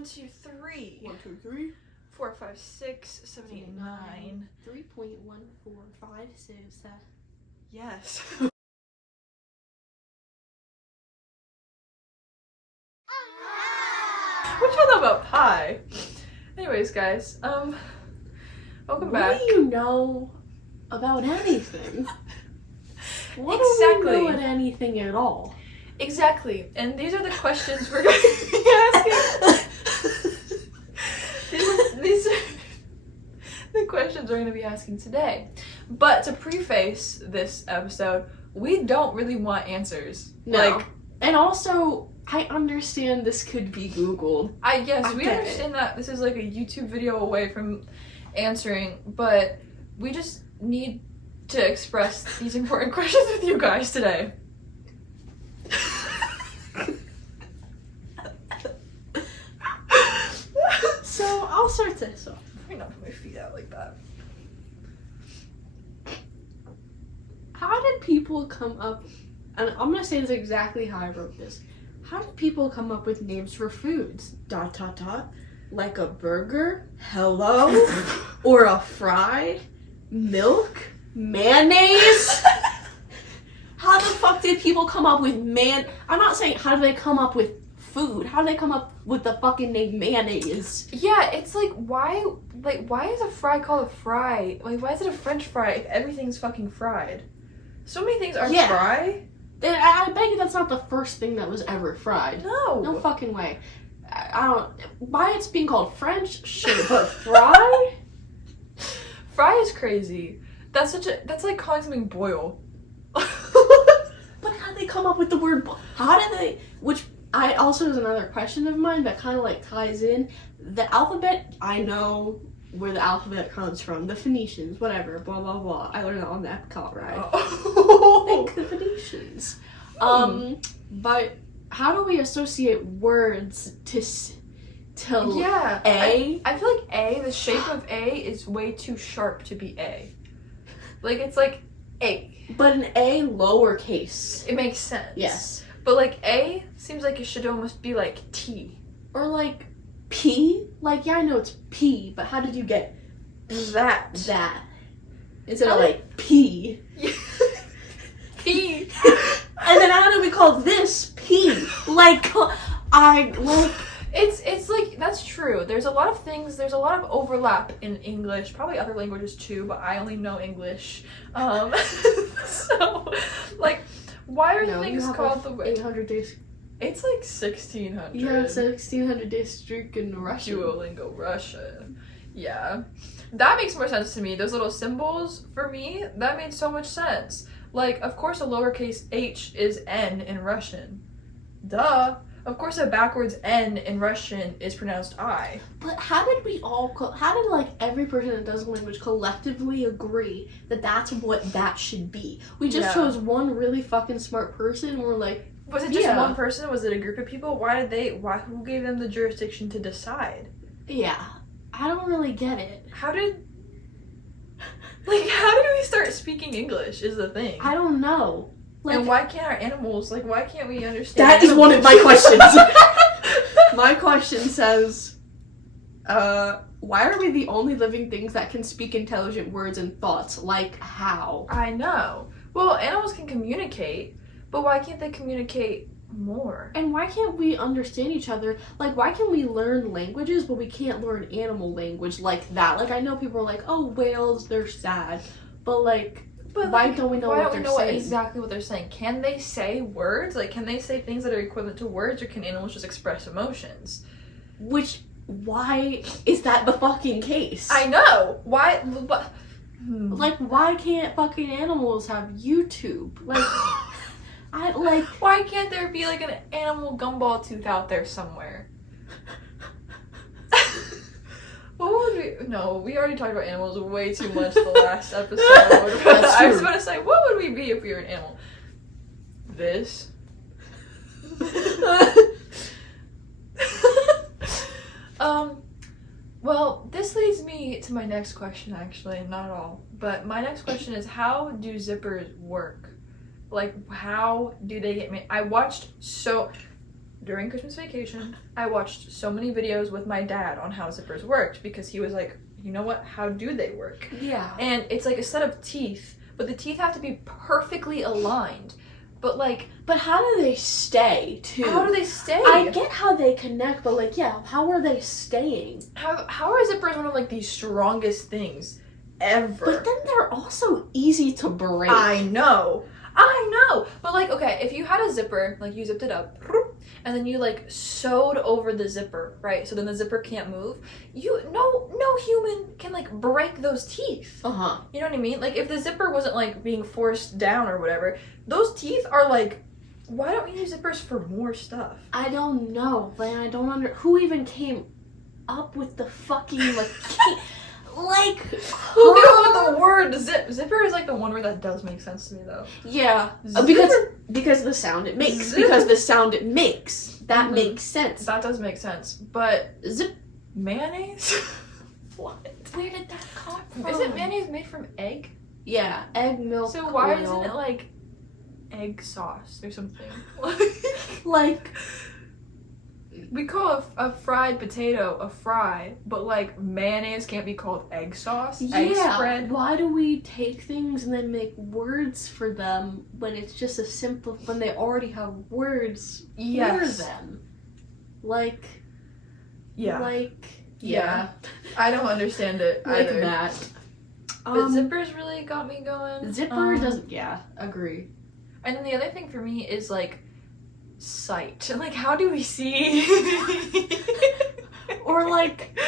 1, 2, 3. 1, 2, 3. 4, 5, 6, 7, 8, 9. 3.1456. Yes. What y'all know about pie? Anyways, guys, welcome back. What do you know about anything? What do Exactly. we know about anything at all? Exactly, and these are the questions we're going to be asking. these are the questions we're going to be asking today. But to preface this episode, we don't really want answers. No. And also, I understand this could be Googled. We understand that this is like a YouTube video away from answering, but we just need to express these important questions with you guys today. So, I'll start this off. Let me not put my feet out like that. How did people come up, and I'm going to say this exactly how I wrote this. How did people come up with names for foods? ... Like a burger? Hello? Or a fry? Milk? Mayonnaise? How the fuck did people come up with I'm not saying how do they come up with food. How do they come up with the fucking name mayonnaise? Yeah, it's like, why is a fry called a fry? Like, why is it a french fry if everything's fucking fried? So many things are fry. I bet you that's not the first thing that was ever fried. No No. fucking way. I don't... Why it's being called French? Sure, but fry? Fry is crazy. That's like calling something boil. But how did they come up with the word how did they... Which I also is another question of mine that kind of like ties in. The alphabet, I know where the alphabet comes from. The Phoenicians, whatever, blah, blah, blah. I learned that on the Epcot ride. Oh. Thank the Phoenicians. But how do we associate words to Yeah. A? I feel like A, the shape of A is way too sharp to be A. Like, it's like A. But an A lowercase. It makes sense. Yes. But like A seems like it should almost be like T. Or like P? Like, yeah, I know it's P, but how did you get That. Instead of like P. P. And then how do we call this P? It's like, that's true. There's a lot of overlap in English, probably other languages too, but I only know English. So, like, why are things called the way? 800 days. It's like 1600. You have 1600 days streak in Russia. Duolingo Russia. Yeah. That makes more sense to me. Those little symbols, for me, that made so much sense. Like, of course a lowercase h is N in Russian. Duh. Of course a backwards N in Russian is pronounced I. But how did like every person that does a language collectively agree that that's what that should be? We just chose one really fucking smart person and we're like, was it just one person? Was it a group of people? Who gave them the jurisdiction to decide? Yeah. I don't really get it. How did we start speaking English is the thing. I don't know. Like, and why can't our animals, why can't we understand That animals? is one of my questions. My question says, why are we the only living things that can speak intelligent words and thoughts? Like, how? I know. Well, animals can communicate, but why can't they communicate more? And why can't we understand each other? Like, why can we learn languages, but we can't learn animal language like that? Like, I know people are like, oh, whales, they're sad. But, why don't we know what they're saying? Exactly what they're saying? Can they say words? Like, can they say things that are equivalent to words, or can animals just express emotions? Why is that the fucking case? I know! Why? Like, why can't fucking animals have YouTube? Like, why can't there be, like, an animal gumball tooth out there somewhere? What would we... No, we already talked about animals way too much the last episode. I was about to say, what would we be if we were an animal? This. Well, this leads me to my next question, actually. Not at all. But my next question is, how do zippers work? Like, how do they get made? I watched during Christmas vacation, I watched so many videos with my dad on how zippers worked because he was like, you know what? How do they work? Yeah. And it's like a set of teeth, but the teeth have to be perfectly aligned. But like, But how do they stay, too? how do they stay? I get how they connect, but like, yeah, how are they staying? How are zippers one of like the strongest things ever? But then they're also easy to break. I know. But like, okay, if you had a zipper, like you zipped it up, and then you like sewed over the zipper, right? So then the zipper can't move. No human can like break those teeth. Uh-huh. You know what I mean? Like if the zipper wasn't like being forced down or whatever, those teeth are like, why don't we use zippers for more stuff? I don't know. Like, I don't who even came up with the fucking, like, like, Who came up with the word zipper is like the one word that does make sense to me though. Yeah. Zipper. Because the sound it makes. Zipper. Because the sound it makes. That Mhm. makes sense. That does make sense. But Zip. mayonnaise? What? Where did that come from? Isn't mayonnaise made from egg? Yeah, egg, milk, So why oil. isn't it like egg sauce or something? Like, We call a fried potato a fry, but like mayonnaise can't be called egg sauce, egg yeah, spread. why do we take things and then make words for them when it's just a simple, when they already have words for them? Like, Yeah. like, Yeah. I don't understand it like either. that. But zippers really got me going. Zipper doesn't, yeah, agree. And then the other thing for me is like sight. Like how do we see? Or like,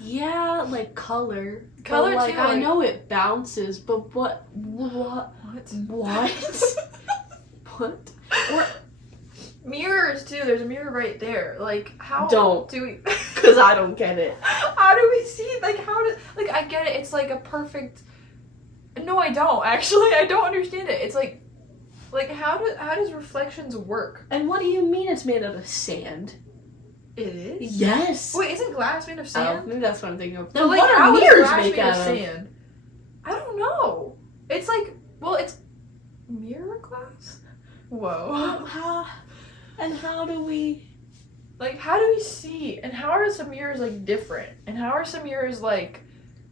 yeah, like color. Color but, like, too, I like- know it bounces, but what? What? What? Or, Mirrors too. There's a mirror right there. Like how Don't. do we? because I don't get it. How do we see? Like how do? Like I get it. It's like a perfect. No, I don't actually. I don't understand it. It's like how does reflections work? And what do you mean it's made out of sand? It is. Yes. Wait, isn't glass made of Oh, sand? maybe that's what I'm thinking of. But, Then like, what are how is mirrors glass made made out of of? sand? I don't know. It's like it's mirror glass. Whoa. How do we? Like how do we see? And how are some mirrors like different? And how are some mirrors like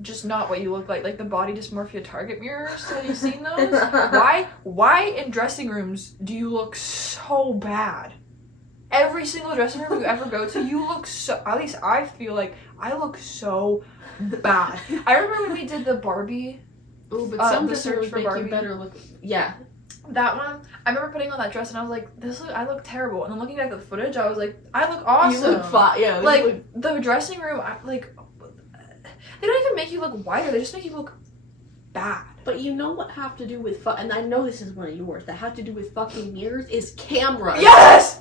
just not what you look like? Like the body dysmorphia target mirrors. Have you seen those? Why in dressing rooms do you look so bad? Every single dressing room you ever go to, you look so. At least I feel like I look so bad. I remember when we did the Barbie. Ooh, but The some dressing search rooms for make Barbie. you better look. Yeah. That one, I remember putting on that dress and I was like, I look terrible. And then looking at the footage, I was like, I look awesome. You look fine. Yeah. Like the dressing room, they don't even make you look whiter. They just make you look bad. But you know what have to do with and I know this is one of yours that have to do with fucking mirrors is cameras. Yes.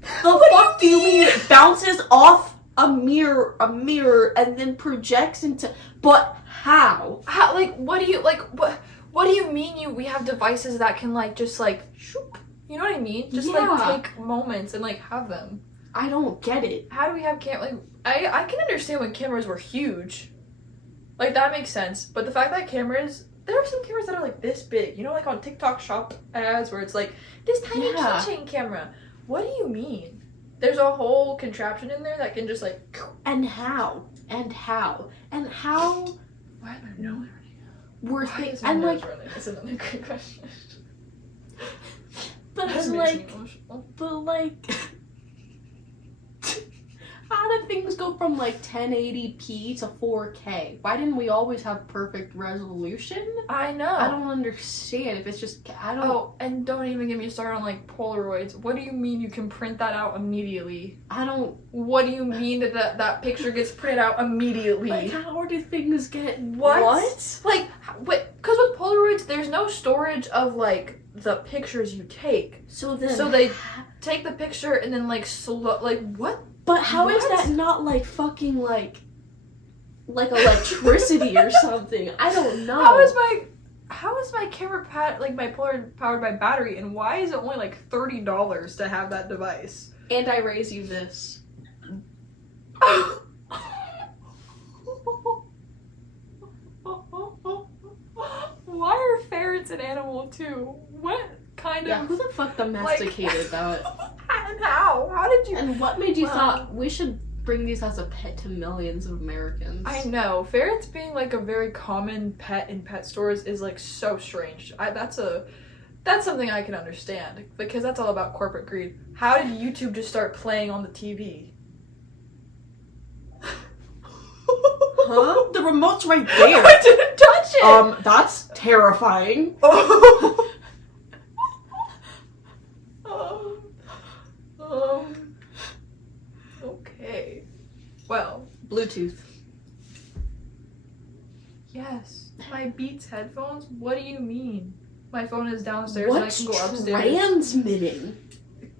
The fuck do you mean it bounces off a mirror and then projects into? But how? How? Like, what do you like? What do you mean? We have devices that can like just like, shoop, you know what I mean? Just Yeah. like take moments and like have them. I don't get it. How do we have like? I can understand when cameras were huge, like that makes sense. But the fact that there are some cameras that are like this big, you know, like on TikTok shop ads where it's like this tiny Yeah. keychain camera. What do you mean? There's a whole contraption in there that can just like. And how? Why am I nowhere? Were Why things is my and nose like, running? That's another great question. but That it's makes me like, emotional. but like, how did things go from like 1080p to 4K? Why didn't we always have perfect resolution? I know. I don't understand if it's just I don't. Oh, and don't even get me started on like Polaroids. What do you mean you can print that out immediately? I don't. What do you mean that picture gets printed out immediately? Like, how do things get What? Like, because with Polaroids, there's no storage of like the pictures you take. So then, So they take the picture and then like what? But how is What? that not like fucking like electricity or something? I don't know. How is my camera my Polaroid powered by battery, and why is it only like $30 to have that device? And I raise you this. Why are ferrets an animal too? What kind Yeah, of who the fuck domesticated that? and How? How did you? And what made you thought we should bring these as a pet to millions of Americans? I know. Ferrets being like a very common pet in pet stores is like so strange. That's something I can understand because that's all about corporate greed. How did YouTube just start playing on the TV? Huh? The remote's right there. I didn't touch it. That's terrifying. Okay. Well, Bluetooth. yes. My Beats headphones? What do you mean? My phone is downstairs What's and I can go upstairs. transmitting?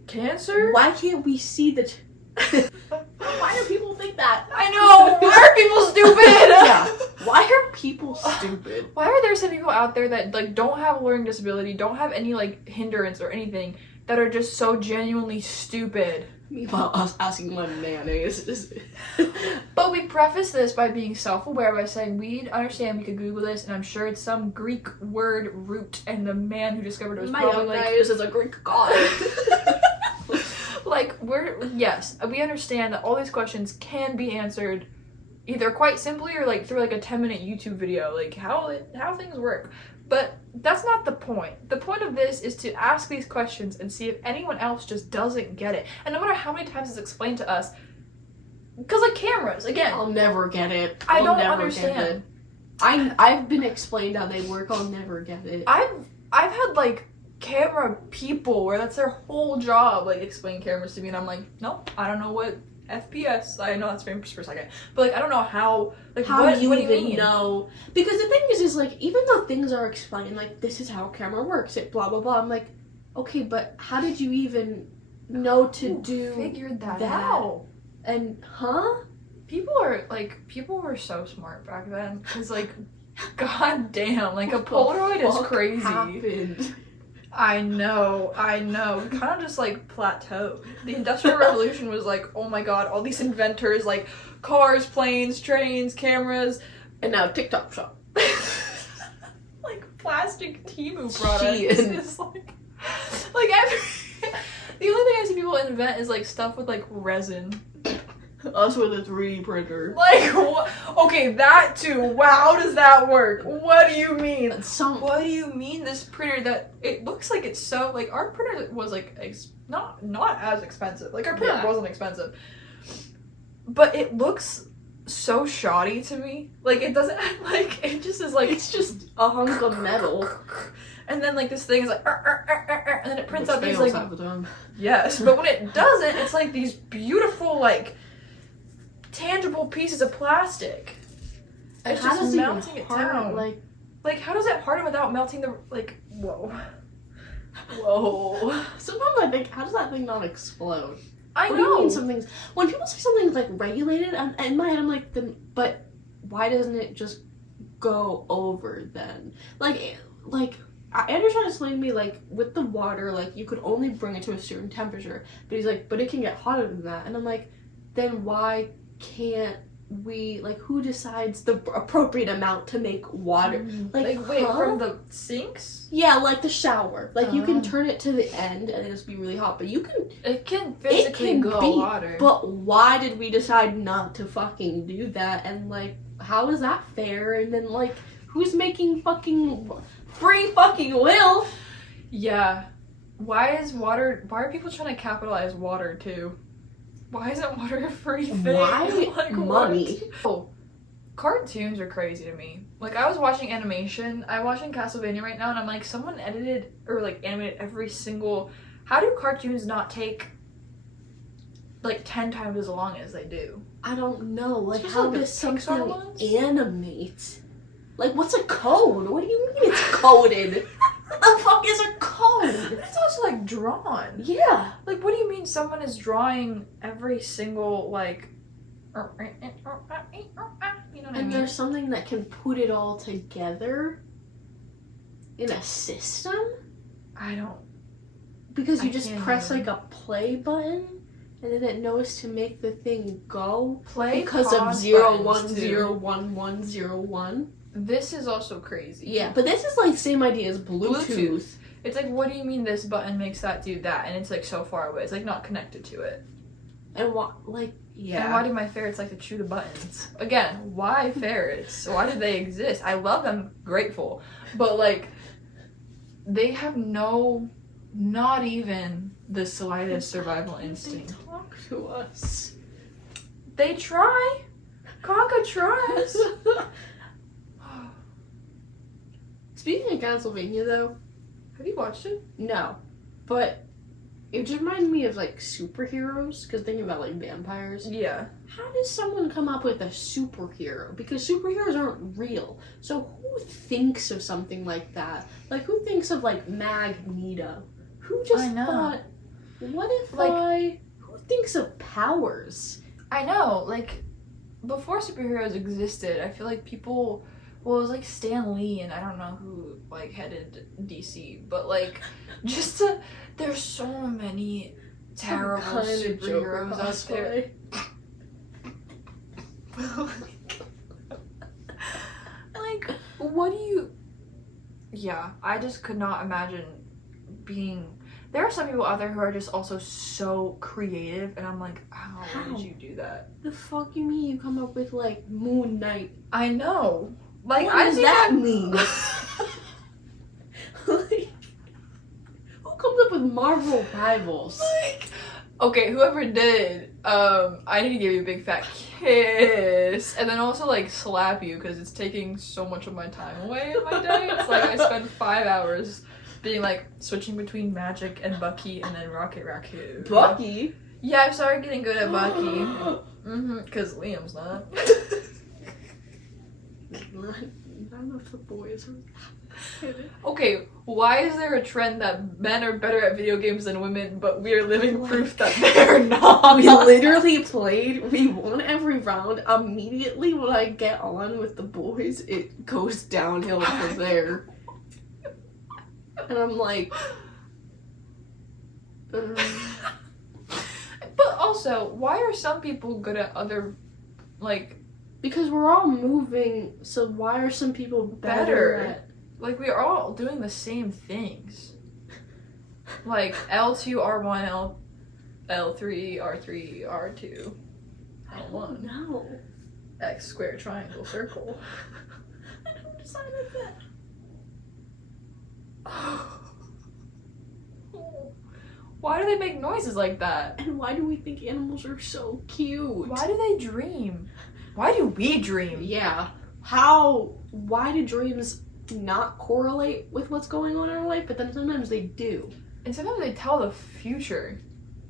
Cancer? Why can't we see the... Why do people think that? I know! Why are people stupid? Yeah. Why are people stupid? Why are there some people out there that like don't have a learning disability, don't have any like hindrance or anything, that are just so genuinely stupid? Meanwhile, us asking what mayonnaise is. But we preface this by being self-aware by saying we understand we could Google this and I'm sure it's some Greek word root and the man who discovered it was probably like Mayonnaise is a Greek god. like yes, we understand that all these questions can be answered either quite simply or like through like a 10-minute YouTube video, like how things work. But that's not the point. The point of this is to ask these questions and see if anyone else just doesn't get it. And no matter how many times it's explained to us, because like cameras, again. I'll never get it. I I'll don't never understand. Get it. I've been explained how they work. I'll never get it. I've had like camera people where that's their whole job, like explain cameras to me, and I'm like, no, I don't know what FPS. I know that's famous for a second, but like I don't know how. Like how what, you what even do you mean? know? Because the thing is like even though things are explained, like this is how a camera works, it blah blah blah. I'm like, okay, but how did you even know to do figured that that? out? And People were so smart back then. Because like, god damn, like a Polaroid is crazy. Happened? I know. Kind of just like plateaued. The Industrial Revolution was like, oh my god, all these inventors, like cars, planes, trains, cameras, And now TikTok shop. like plastic Temu products. Shein. It's like the only thing I see people invent is like stuff with like resin. Us with a 3D printer. Like, okay, that too. How does that work? What do you mean? What do you mean this printer that it looks like it's so like our printer was like not as expensive. Like our printer wasn't expensive, but it looks so shoddy to me. Like it doesn't like it just is like It's just a hunk of metal. And then like this thing is like and then it prints out these like half the time. yes, but when it doesn't, it's like these beautiful like tangible pieces of plastic. It's How just does melting it it harden, down. Like how does it harden without melting the like whoa. Sometimes I think, how does that thing not explode? I What know. do you mean something's... When people say something's, like, regulated, in my head I'm like, then, but why doesn't it just go over then? Like Andrew tried to explain to me, like, with the water, like, you could only bring it to a certain temperature. But he's like, but it can get hotter than that. And I'm like, then why can't we, like, who decides the appropriate amount to make water? Like wait, from the sinks? Yeah, like the shower. Like, you can turn it to the end and it'll just be really hot. But you can... It can physically go hotter. But why did we decide not to fucking do that? And, like, how is that fair? And then, like, who's making fucking free fucking will? Yeah. Why are people trying to capitalize water, too? Why isn't water a free thing? Why like, money? What? Oh, cartoons are crazy to me. Like, I was watching animation. I'm watching Castlevania right now, and I'm like, someone edited or, like, animated every single... How do cartoons not take, like, 10 times as long as they do? I don't know. Like, Especially how like the does something Pixar ones? animate? Like, what's a code? What do you mean it's coded? What the fuck is a code? It's also, like, drawn. Yeah. Like, what do you mean someone is drawing every single, like... You know what I And mean? there's something that can put it all together in a system? I don't... Because you I just can't press, even. like, a play button, and then it knows to make the thing go Play because of pause 0, buttons, 1, too. 0, 1, 1, 0, 1. This is also crazy. Yeah, but this is like same idea as Bluetooth. It's like, what do you mean this button makes that do that? And it's like so far away. It's like not connected to it. And what, like, yeah. And why do my ferrets like to chew the buttons? Again, why ferrets? Why do they exist? I love them, grateful. But like, they have not even the slightest survival instinct. They talk to us. They try. Kaka tries. Speaking of Castlevania, though, Have you watched it? no, but it just reminded me of like superheroes. Because thinking about like vampires, Yeah. how does someone come up with a superhero? Because superheroes aren't real. So who thinks of something like that? Like who thinks of like Magneto? Who just I know. thought, what if Like- who thinks of powers? I know, like, before superheroes existed, I feel like people, well, it was like Stan Lee and I don't know who, like, headed DC, but, like, there's so many terrible Some kind of Joker superheroes out there. cosplay. Like, what do you, yeah, I just could not imagine being, there are some people out there who are just also so creative, and I'm like, how did you do that? The fuck you mean you come up with like Moon Knight? I know. Like, What I does think that mean? Like, who comes up with Marvel rivals? Like, okay, whoever did, I need to give you a big fat kiss, and then also like slap you because it's taking so much of my time away in my day. It's like I spend 5 hours being like switching between Magic and Bucky and then Rocket Raccoon. Bucky? Yeah, I started getting good at Bucky. Because Liam's not. None of the boys are. Okay, why is there a trend that men are better at video games than women, but we are living proof that they're not? We literally we won every round. Immediately when I get on with the boys, it goes downhill from there. And I'm like... But also, why are some people good at other, like... Because we're all moving, so why are some people better at... Like, we are all doing the same things. Like, L2, R1, L3, R3, R2, L1. No. X, square, triangle, circle. And who decided that? Why do they make noises like that? And why do we think animals are so cute? Why do they dream? Why do we dream? Yeah. Why do dreams not correlate with what's going on in our life, but then sometimes they do? And sometimes they tell the future.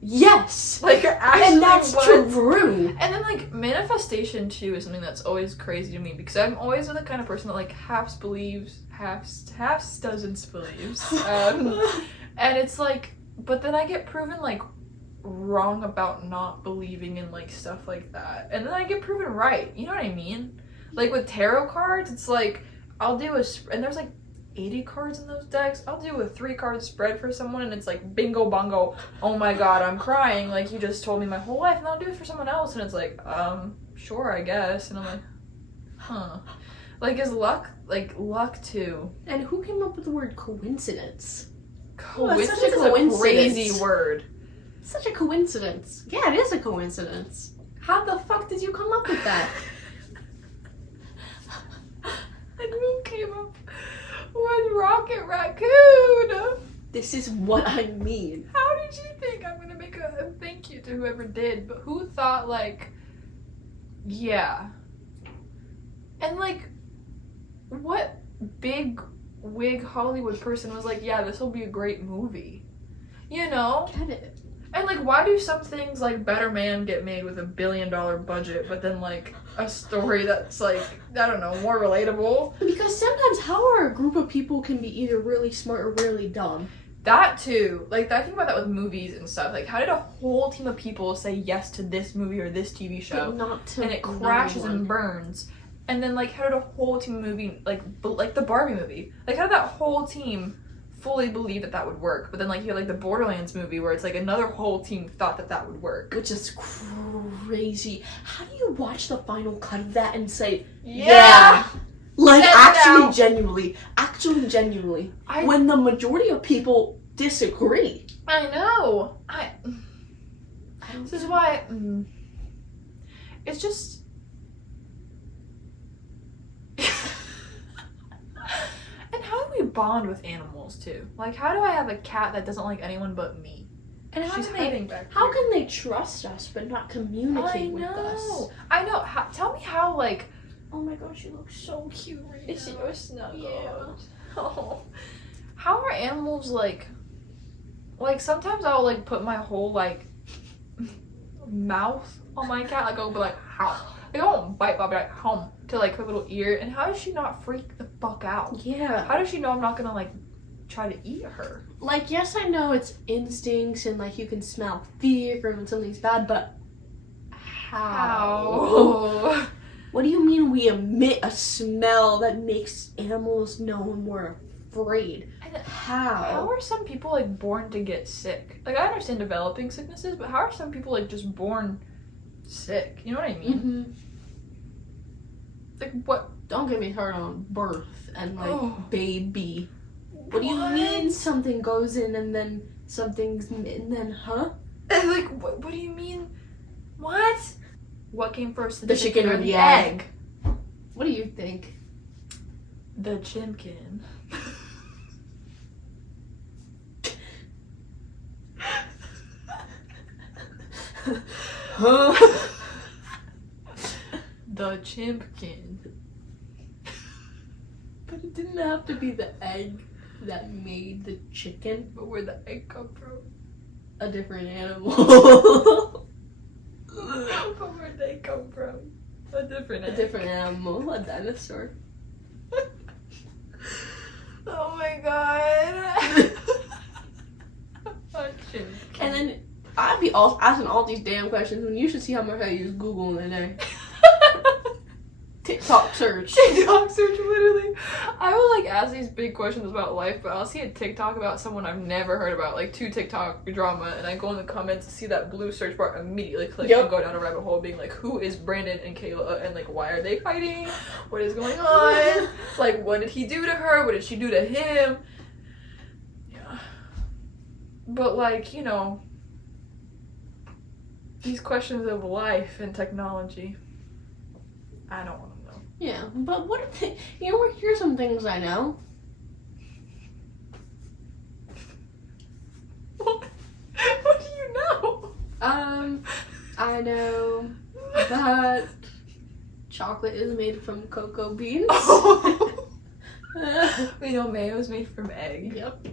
Yes! Like, actually, And that's what? true! And then, like, manifestation, too, is something that's always crazy to me, because I'm always the kind of person that, like, half believes, half doesn't believes. And it's like, but then I get proven, like, wrong about not believing in, like, stuff like that. And then I get proven right. You know what I mean? Like, with tarot cards, it's like, I'll do and there's, like, 80 cards in those decks. I'll do a 3-card spread for someone, and it's like, bingo bongo, oh my god, I'm crying, like, you just told me my whole life, and I'll do it for someone else, and it's like, sure, I guess. And I'm like, huh. Like, is luck too? And who came up with the word coincidence? Coincidence such a is a coincidence. crazy word. Such a coincidence. Yeah, it is a coincidence. How the fuck did you come up with that? And who came up with Rocket Raccoon? This is what I mean. How did you think? I'm gonna make a thank you to whoever did, but who thought, like, yeah. And, like, what big wig Hollywood person was like, yeah, this will be a great movie? You know? Get it. And, like, why do some things like Better Man get made with $1 billion budget, but then, like, a story that's, like, I don't know, more relatable? Because sometimes how are a group of people can be either really smart or really dumb? That, too. Like, I think about that with movies and stuff. Like, how did a whole team of people say yes to this movie or this TV show, But not to and it crashes another and one. burns? And then, like, how did a whole team of movie, like the Barbie movie, like, how did that whole team fully believe that would work? But then, like, you have, like, the Borderlands movie where it's, like, another whole team thought that would work. Which is crazy. How do you watch the final cut of that and say, Yeah! Like, Yes, actually genuinely. When the majority of people disagree. I know. This is why. It's just. And how do we bond with animals too? Like, how do I have a cat that doesn't like anyone but me? And She's hiding back how here. can they trust us but not communicate with us? I know. Tell me how, like. Oh my gosh, she looks so cute right now. Is she snuggled? Yeah. Oh. How are animals like sometimes I'll like put my whole like mouth on my cat, like I'll be like how. Like I won't bite, but I'll be like hum to like her little ear. And how does she not freak the fuck out? Yeah. How does she know I'm not gonna like try to eat her? Like, yes, I know it's instincts and like you can smell fear when something's bad, but how? What do you mean we emit a smell that makes animals know when we're afraid? How are some people like born to get sick? Like I understand developing sicknesses, but how are some people like just born sick? You know what I mean? Mm-hmm. Like what? Don't get me started on birth and like baby. What do you mean something goes in and then something's and then Like what do you mean? What? What came first, the chicken or the egg? What do you think? The chimkin. The chimpkin. But it didn't have to be the egg that made the chicken. But where'd the egg come from? A different animal. But where'd they come from? A different egg. A different animal. A dinosaur. Oh my god. And then I'd be asking all these damn questions when you should see how much I use Google in a day. TikTok search. Literally. I will like ask these big questions about life, but I'll see a TikTok about someone I've never heard about, like 2 TikTok drama, and I go in the comments to see that blue search bar, immediately click and go down a rabbit hole being like, who is Brandon and Kayla, and like why are they fighting? What is going on? Like what did he do to her? What did she do to him? Yeah. But like, you know, these questions of life and technology, I don't want to know. Yeah, but what if they, you know, here's some things I know. What do you know? I know that chocolate is made from cocoa beans. We know mayo is made from egg. Yep.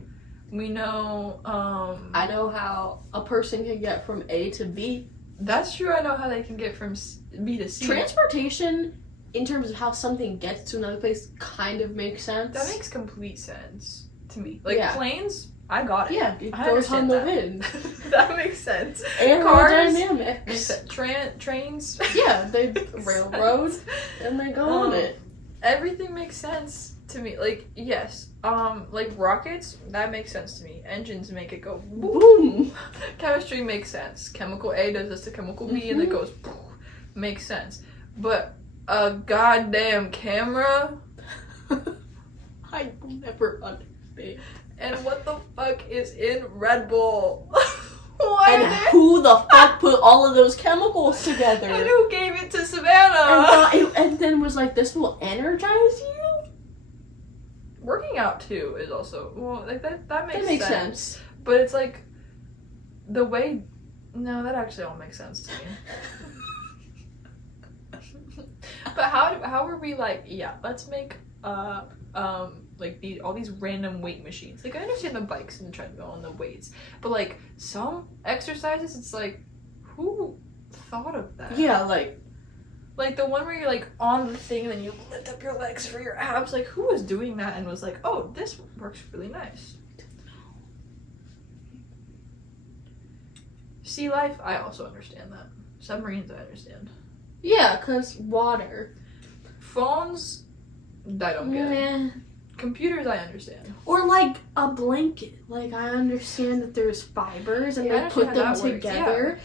We know, I know how a person can get from A to B. That's true. I know how they can get from B to C. Transportation, in terms of how something gets to another place, kind of makes sense. That makes complete sense to me. Like planes, I got it. Yeah, it I goes on the wind. That makes sense. Aerodynamics. Trains. Yeah, they railroad and they go on it. Everything makes sense to me. Like, yes. Like rockets, that makes sense to me. Engines make it go boom. Chemistry makes sense. Chemical A does this to chemical B and it goes poof. Makes sense. But a goddamn camera? I will never understand. And what the fuck is in Red Bull? Who the fuck put all of those chemicals together? And who gave it to Savannah? And then was like, this will energize you? Working out too is also, well, like that makes sense. But it's like the way, no, that actually all makes sense to me. But how were we like, yeah, let's make like all these random weight machines. Like I understand the bikes and the treadmill and the weights, but like some exercises, it's like, who thought of that? Yeah, like the one where you're like on the thing and then you lift up your legs for your abs. Like who was doing that and was like, oh, this works really nice. Sea life, I also understand that. Submarines, I understand. Yeah, because water. Phones, I don't get it. Computers, I understand. Or like a blanket. Like I understand that there's fibers and they put them together. Yeah.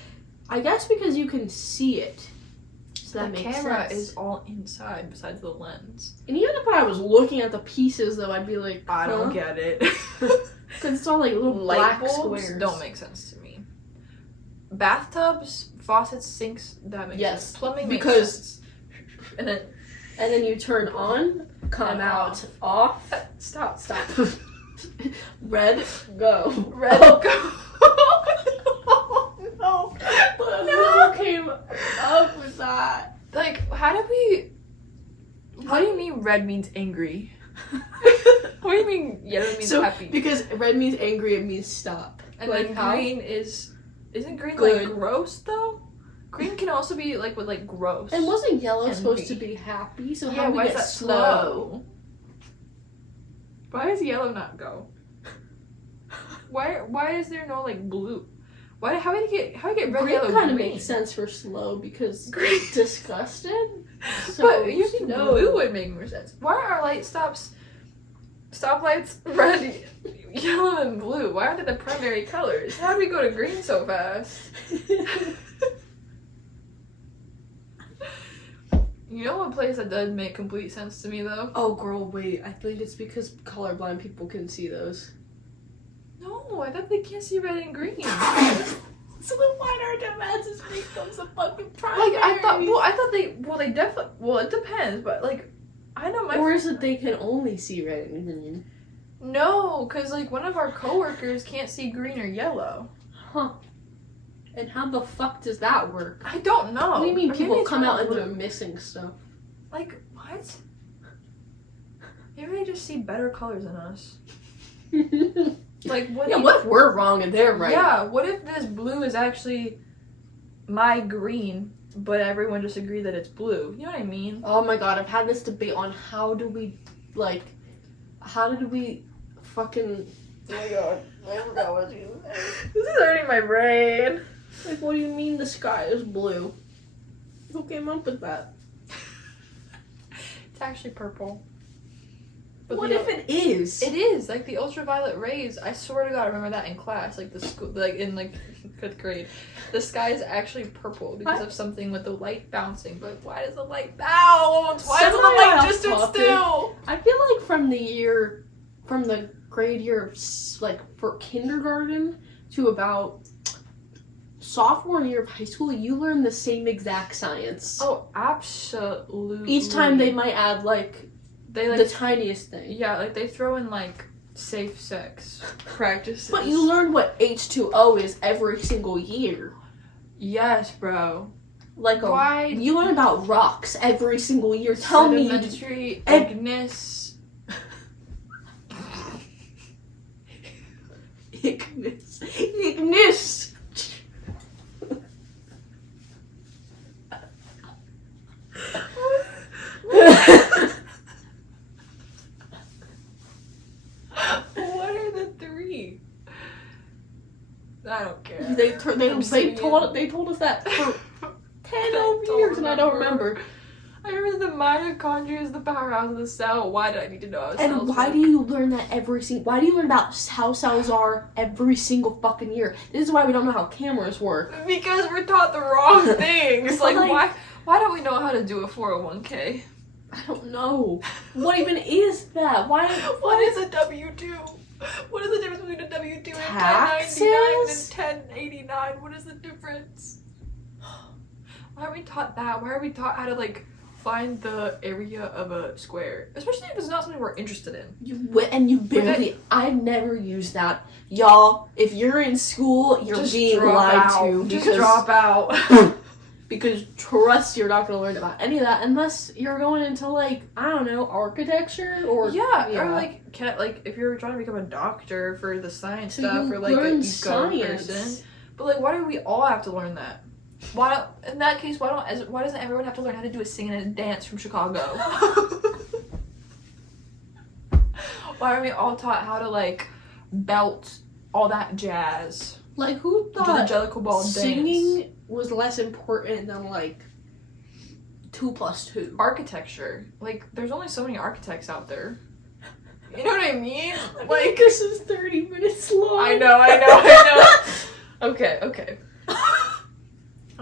I guess because you can see it. So that the makes camera sense. is all inside besides the lens. And even if I was looking at the pieces, though, I'd be like, I don't huh? get it. Because it's all like little Light black bulbs squares. don't make sense to me. Bathtubs, faucets, sinks, that makes Yes, sense. Plumbing makes because- sense. And then And then you turn on, come And out, off. stop. Red, go. Red Oh, go. no. But No. who came up with that? Like, how do you mean red means angry? What do you mean yellow means So, happy? because red means angry, it means stop. And like then how? green isn't green Good. like gross though? Green can also be like with like gross. And wasn't yellow Envy. supposed to be happy? So yeah, how do why we is get that slow? Why does yellow not go? Why is there no like blue? How do you get red, Green yellow, kind of green? makes sense for slow because Green. disgusted. So But you think slow. blue would make more sense. Why are our stoplights red, yellow, and blue? Why aren't they the primary colors? How do we go to green so fast? You know one place that does make complete sense to me though? Oh, girl, wait. I think it's because colorblind people can see those. No, I thought they can't see red and green. So then why don't dumbasses make them the fucking primary? Like they definitely. Well, it depends, but like, I know my. Or is it they can only see red and green? No, cause like one of our coworkers can't see green or yellow. Huh. And how the fuck does that work? I don't know. What do you mean Or maybe people it's come out and blue. they're missing stuff? Like, what? Maybe they just see better colors than us. Like, what? Yeah, what if we're wrong and they're right? Yeah, what if this blue is actually my green, but everyone just agreed that it's blue? You know what I mean? Oh my god, I've had this debate on how did we fucking... Oh my god, I forgot what you said. This is hurting my brain. Like, what do you mean the sky is blue? Who came up with that? It's actually purple. But What the- if it is? It is like the ultraviolet rays. I swear to God, I remember that in class, like the school, like in like 5th grade. The sky is actually purple because of something with the light bouncing. But why does the light bounce? Why doesn't the Semi-off light just stand topic. still? I feel like from the grade year of like for kindergarten to about sophomore year of high school, you learn the same exact science. Oh, absolutely. Each time they might add like they like the tiniest thing. yeah, like they throw in like safe sex practices. But you learn what H2O is every single year. yes, bro. Like Why? you learn about rocks every single year. Tell me you Sedimentary, Ed- igneous. Ignis. What are the three? I don't care. They I'm singing. told us that for 10 over years and I don't remember. I remember the mitochondria is the powerhouse of the cell. Why did I need to know how cells And why work? do you learn that why do you learn about how cells are every single fucking year? This is why we don't know how cameras work. Because we're taught the wrong things. Like, Like- why don't we know how to do a 401k? I don't know. What even is that? Why? What is a W-2? What is the difference between a W-2 and Taxes? 1099 and 1089? What is the difference? Why are we taught that? Why are we taught how to, like, find the area of a square? Especially if it's not something we're interested in. You barely. I've never used that, y'all. If you're in school, you're Just being drop lied out. to Just because drop out. because trust you're not gonna learn about any of that unless you're going into like I don't know architecture or or like if you're trying to become a doctor for the science So stuff you or like learn a eco science. person. But like, why do we all have to learn that? Why don't, in that case, why doesn't everyone have to learn how to do a sing and a dance from Chicago? Why are we all taught how to like belt all that jazz? Like who Do the thought Jellicle Ball singing dance? was less important than like 2 + 2? Architecture. Like, there's only so many architects out there. You know what I mean? Like, this is 30 minutes long. I know.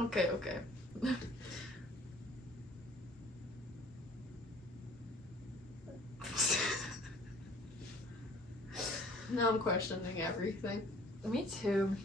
Okay. Now I'm questioning everything. Me too.